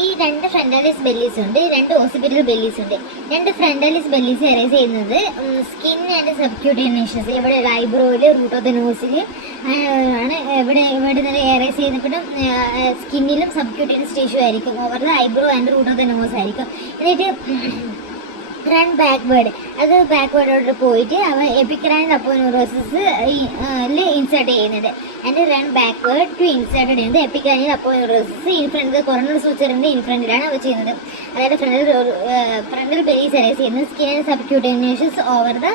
ഈ രണ്ട് frontalis bellies ഉണ്ട്, രണ്ട് ഓസിപിറ്റൽ ബെല്ലീസ് ഉണ്ട്. രണ്ട് ഫ്രണ്ടാലിസ് ബെല്ലീസ് എറേസ് ചെയ്യുന്നത് സ്കിൻ ആൻഡ് സബ്ക്യൂട്ടേനിയസ്, ഇവിടെ ഐബ്രോയിൽ, റൂട്ട് ഓഫ് ദ നോസിൽ ആണ്. ഇവിടെ നിന്ന് എറേസ് ചെയ്യുന്നപ്പോഴും സ്കിന്നിലും സബ്ക്യൂട്ടേനിയസ് ടിഷ്യൂ ആയിരിക്കും. Over the eyebrow and root of the nose ആയിരിക്കും. എന്നിട്ട് റൺ ബാക്ക്വേർഡ്, അത് ബാക്ക്വേർഡോട്ട് പോയിട്ട് അവ എപ്പിക്രാനിയൽ അപ്പോന്യൂറോസിസ് ഇൻസേർട്ട് ചെയ്യുന്നുണ്ട്. And run backward to insert ചെയ്യുന്നത് എപ്പിക്രാനിയൽ അപ്പോന്യൂറോസിസ് ഇൻഫ്രണ്ട് കൊറോണൽ സൂച്ചറിൻ്റെ ഇൻഫ്രണ്ടിലാണ് അവ ചെയ്യുന്നത്. അതായത് ഫ്രണ്ടൽ ബെലീസ് എറേസ് ചെയ്യുന്നത് skin and subcutaneous over the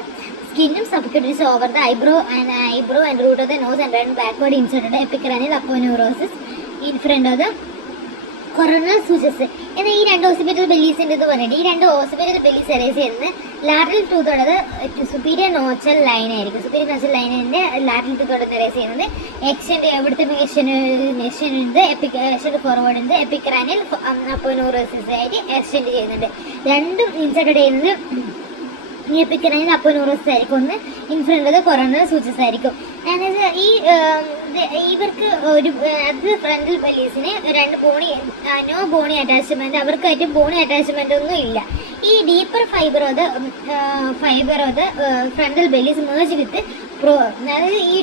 സ്കിന്നും subcutaneous over the eyebrow and root of the nose and run backward insert epicranial aponeurosis in front of the coronal സൂച്ചസ് എന്നാൽ ഈ രണ്ട് occipital ബെല്ലീസിൻ്റെ ഇത് പറഞ്ഞിട്ട് ഈ രണ്ട് ഓസിപിറ്റൽ ബെല്ലീസ് എറേസ് ചെയ്യുന്നത് ലാറ്ററൽ ടൂത്തോടത് സുപ്പീരിയർ നോച്ചൽ ലൈൻ ആയിരിക്കും. സുപ്പീരിയർ നോച്ചൽ ലൈനിൻ്റെ ലാറ്ററൽ ടൂത്തോടെ എറേസ് ചെയ്യുന്നത് എക്സ്റ്റൻഡ് ഇവിടുത്തെ എക്സ്റ്റൻഡ് ഫോർവേഡിൻ്റെ എപ്പിക്രാനിയൽ അപ്പോന്യൂറോസിസ് ആയിട്ട് എക്സ്റ്റെൻഡ് ചെയ്യുന്നുണ്ട്. രണ്ടും ഇൻസേർട്ട് ചെയ്യുന്നത് എപ്പിക്രാനിയൽ അപ്പോന്യൂറോസിസ് ആയിരിക്കും. ഒന്ന് ഇൻഫ്രണ്ട് കൊറോണൽ സൂച്ചസ് ആയിരിക്കും. അതായത് ഇവർക്ക് ഒരു അത് ഫ്രണ്ടൽ ബെല്ലീസിന് രണ്ട് നോ ബോണി അറ്റാച്ച്മെൻറ്റ്, അവർക്കായിട്ട് ബോണി അറ്റാച്ച്മെൻ്റ് ഒന്നും ഇല്ല. ഈ deeper fiber of the frontal bellies merge with അതായത് ഈ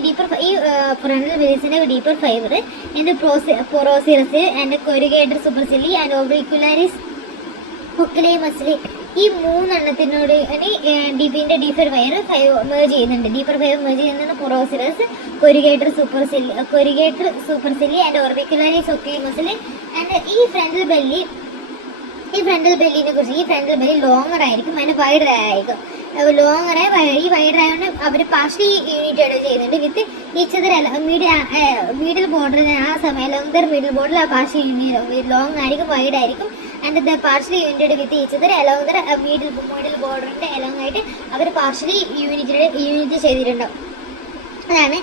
ഫ്രണ്ടൽ ബെല്ലീസിൻ്റെ deeper fiber and procerus and corrugator supercilii and orbicularis oculi muscle, ഈ മൂന്നെണ്ണത്തിനോട് ഡിപ്പിൻ്റെ ഡീപ്പർ ഫൈബർ മേർജ് ചെയ്യുന്നുണ്ട്. ഡീപ്പർ ഫൈബർ മേർജ് ചെയ്യുന്നത് procerus, corrugator supercilii and orbicularis oculi muscle. And ഈ frontal ബെല്ലിനെ കുറിച്ച്, ഈ ഫ്രണ്ടൽ ബെല്ലി ലോങ്ങർ ആയിരിക്കും, അതിന് വൈഡർ ആയിരിക്കും. ഈ വൈഡർ ആയതുകൊണ്ട് അവർ പാർഷ്യലി യൂണിറ്റഡ് ചെയ്യുന്നുണ്ട് with each other middle border. ആ സമയം ലോങ്ങർ മിഡിൽ ബോർഡിൽ ആ പാർഷ്യൽ ലോങ് ആയിരിക്കും, വൈഡ് ആയിരിക്കും. And the partially united with each other along the middle ബോർഡറിൻ്റെ അലോങ് ആയിട്ട് അവർ പാർഷ്യലി യൂണിറ്റ് ചെയ്തിട്ടുണ്ടാവും. അതാണ്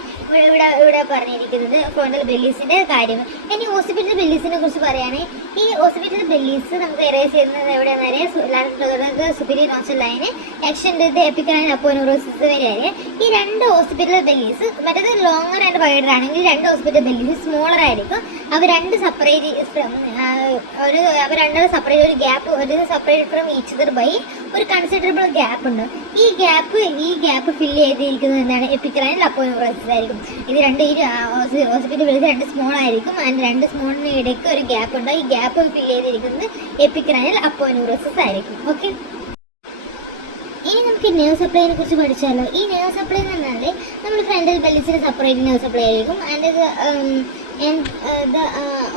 ഇവിടെ പറഞ്ഞിരിക്കുന്നത് ഫ്രോണ്ടൽ ബെല്ലീസിൻ്റെ കാര്യം. ഇനി ഓസിപിറ്റൽ ബെല്ലീസിനെ കുറിച്ച് പറയുകയാണെങ്കിൽ ഈ ഓസിപിറ്റൽ ബെല്ലീസ് നമുക്ക് എറേസ് ചെയ്യുന്നത് എവിടെയാണെന്ന് സുപ്പീരിയർ നോച്ചൽ ലൈന് എക്സ്റ്റെൻഡ് എപ്പിക്രാനിയൽ അപ്പോന്യൂറോസിസ് വരെയായി. ഈ രണ്ട് ഹോസ്പിറ്റൽ ബെല്ലീസ്, മറ്റേത് ലോങ്ങർ ആൻഡ് വൈഡർ ആണെങ്കിൽ രണ്ട് ഹോസ്പിറ്റൽ ബെല്ലീസ് സ്മോളർ ആയിരിക്കും. അവർ രണ്ടും സെപ്പറേറ്റ് ഒരു ഗ്യാപ്പ്, ഒരു separate from each other by ഒരു കൺസിഡറബിൾ ഗ്യാപ്പ് ഉണ്ട്. ഈ ഗ്യാപ്പ് ഫില്ല് ചെയ്തിരിക്കുന്നത് എന്താണ്? എപ്പിക്രാനിയൽ അപ്പോന്യൂറോസിസ് ആയിരിക്കും. ഇത് ഹോസ്പിറ്റൽ ബെല്ലീസ് രണ്ട് സ്മോൾ ആയിരിക്കും. അതിന് രണ്ട് സ്മോളിന് ഇടയ്ക്ക് ഒരു ഗ്യാപ്പ് ഉണ്ട്. ഈ ഗ്യാപ്പ് ഫില്ല് ചെയ്തിരിക്കുന്നത് എപ്പിക്രാനിയൽ അപ്പോന്യൂറോസിസ് ആയിരിക്കും. ഓക്കെ, ഇനി നമുക്ക് നെർവ് സപ്ലൈനെ കുറിച്ച് പഠിച്ചാലോ. ഈ നെർവ് സപ്ലൈ എന്ന് പറഞ്ഞാൽ നമ്മൾ ഫ്രണ്ടൽ ബെല്ലീസിന് സെപ്പറേറ്റ് നെർവ് സപ്ലൈ ആയിരിക്കും. ആൻഡ്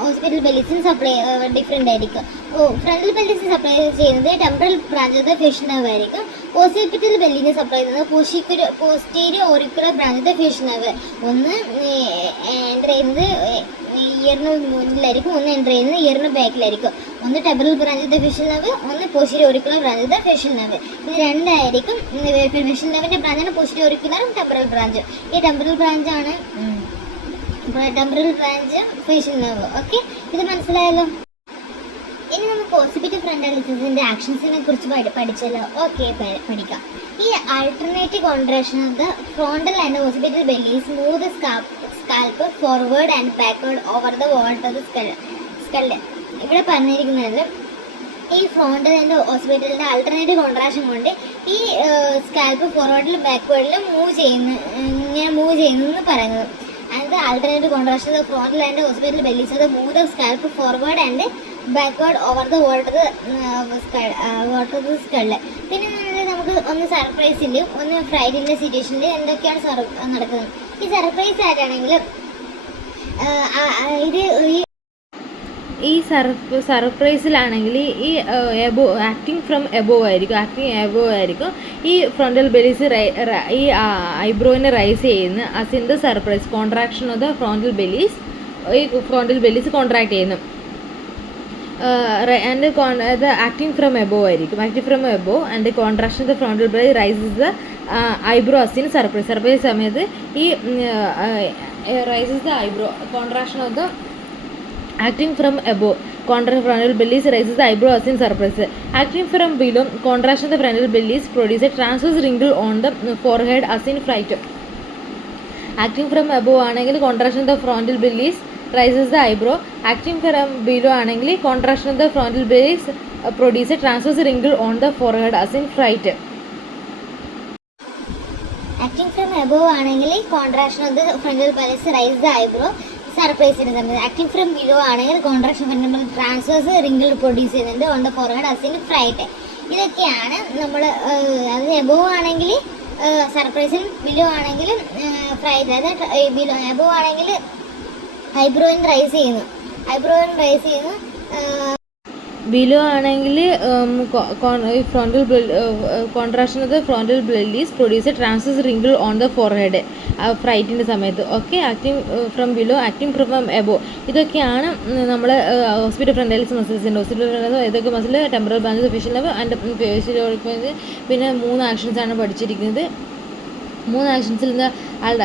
ഹോസ്പിറ്റൽ ബെല്ലീസിന് സപ്ലൈ ഡിഫറെൻ്റ് ആയിരിക്കും. ഫ്രണ്ടൽ ബെല്ലീസിന് സപ്ലൈ ചെയ്യുന്നത് temporal branch of the facial nerve ആയിരിക്കും. ഓസിപിറ്റൽ ബെല്ലിനെ സപ്ലൈ ചെയ്യുന്നത് posterior auricular branch of the facial nerve. ഒന്ന് എൻ്റർ ചെയ്യുന്നത് ഇയറിന് മുന്നിലായിരിക്കും, ഒന്ന് എൻ്റർ ചെയ്യുന്നത് ഇയറിന് ബാക്കിലായിരിക്കും. ഒന്ന് temporal branch of the facial nerve, ഒന്ന് posterior auricular branch of the facial nerve. ഇത് രണ്ടായിരിക്കും. ഫേഷ്യൽ നെർവിൻ്റെ ബ്രാഞ്ചാണ് പോസ്റ്റീരിയർ ഓറിക്കുലറും ടെമ്പറൽ ബ്രാഞ്ചും. ഈ temporal branch facial nerve. Okay, ഇത് മനസ്സിലായല്ലോ. ഇനി നമുക്ക് ഓസിപിറ്റൽ ഫ്രണ്ടാലിസിസിൻ്റെ ആക്ഷൻസിനെ കുറിച്ച് പഠിച്ചല്ലോ. ഓക്കെ, പഠിക്കാം. ഈ alternative contraction of the frontal and occipital bellies move the scalp forward and backward over the vault of the skull. ഇവിടെ പറഞ്ഞിരിക്കുന്നത് ഈ ഫ്രോണ്ടൽ ആൻഡ് ഓസിപിറ്റലിൻ്റെ ആൾട്ടർനേറ്റീവ് കോൺട്രാക്ഷൻ കൊണ്ട് ഈ സ്കാൽപ്പ് ഫോർവേഡിലും ബാക്ക്വേർഡിലും മൂവ് ചെയ്യുന്നു എന്ന് പറയുന്നത്. And the alternative contraction of the frontal and occipital bellies are the move the scalp forward and backward over the wall to the skull. പിന്നെ നമുക്ക് ഒന്ന് സർപ്രൈസിലും ഒന്ന് ഫ്രൈഡിൻ്റെ സിറ്റുവേഷനിൽ എന്തൊക്കെയാണ് നടക്കുന്നത്. ഈ സർപ്രൈസ് ആയിട്ടാണെങ്കിൽ ഈ സർപ്രൈസിലാണെങ്കിൽ ഈ ആക്ടിങ് ഫ്രം എബോവ് ആയിരിക്കും. ഈ ഫ്രണ്ടൽ ബെല്ലീസ് ഈ ഐബ്രോയിനെ റൈസ് ചെയ്യുന്നു. As in the surprise contraction of the frontal bellies, ഈ ഫ്രോണ്ടൽ ബെല്ലീസ് കോൺട്രാക്ട് ചെയ്യുന്നു. ആൻഡ് ആക്ടിങ് ഫ്രം എബോവ് ആയിരിക്കും. Acting from above and contraction of the frontal belly rises the eyebrow as in surprise സമയത്ത് ഈ rises the eyebrow contraction of the acting from above, contraction frontal bellies raises the eyebrow as in surprise. Acting from below, contraction of the frontal bellies produces a transverse wrinkle on the forehead as in fright. Acting from above ആണെങ്കിൽ contraction of the frontal bellies rises the eyebrow. Acting from below ആണെങ്കിൽ contraction of the frontal bellies produce transverse wrinkle on the forehead as in fright. Acting from above ആണെങ്കിൽ contraction of the frontal bellies rise the eyebrow സർപ്രൈസിന് സമയത്ത്. Acting from below ആണെങ്കിൽ contraction frontal transverse wrinkle produce ചെയ്യുന്നുണ്ട് on the forehead as in fright. ഇതൊക്കെയാണ് നമ്മൾ അത് above ആണെങ്കിൽ സർപ്രൈസിൽ, ബിലോ ആണെങ്കിൽ ഫ്രൈറ്റ്. അതായത് ബിലോ എബോവ് ആണെങ്കിൽ ഐബ്രോയിൻ റൈസ് ചെയ്യുന്നു, ബിലോ ആണെങ്കിൽ frontal contraction of the frontal bellies produce transverse wrinkle on the forehead ഫ്രൈറ്റിൻ്റെ സമയത്ത്. Okay, acting from below, acting from above. ഇതൊക്കെയാണ് നമ്മൾ ഹോസ്പിറ്റൽ ഫ്രണ്ടൈലിസ് മസിൽസിൻ്റെ. ഹോസ്പിറ്റൽ ഫ്രണ്ടൈലിസ് ഏതൊക്കെ muscle? Temporal band, facial nerve and facial. പിന്നെ 3 ആക്ഷൻസാണ് പഠിച്ചിരിക്കുന്നത്. 3 ആക്ഷൻസിൽ നിന്ന്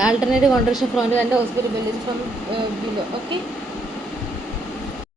alternative contraction frontal and occipital bellies from below. Okay.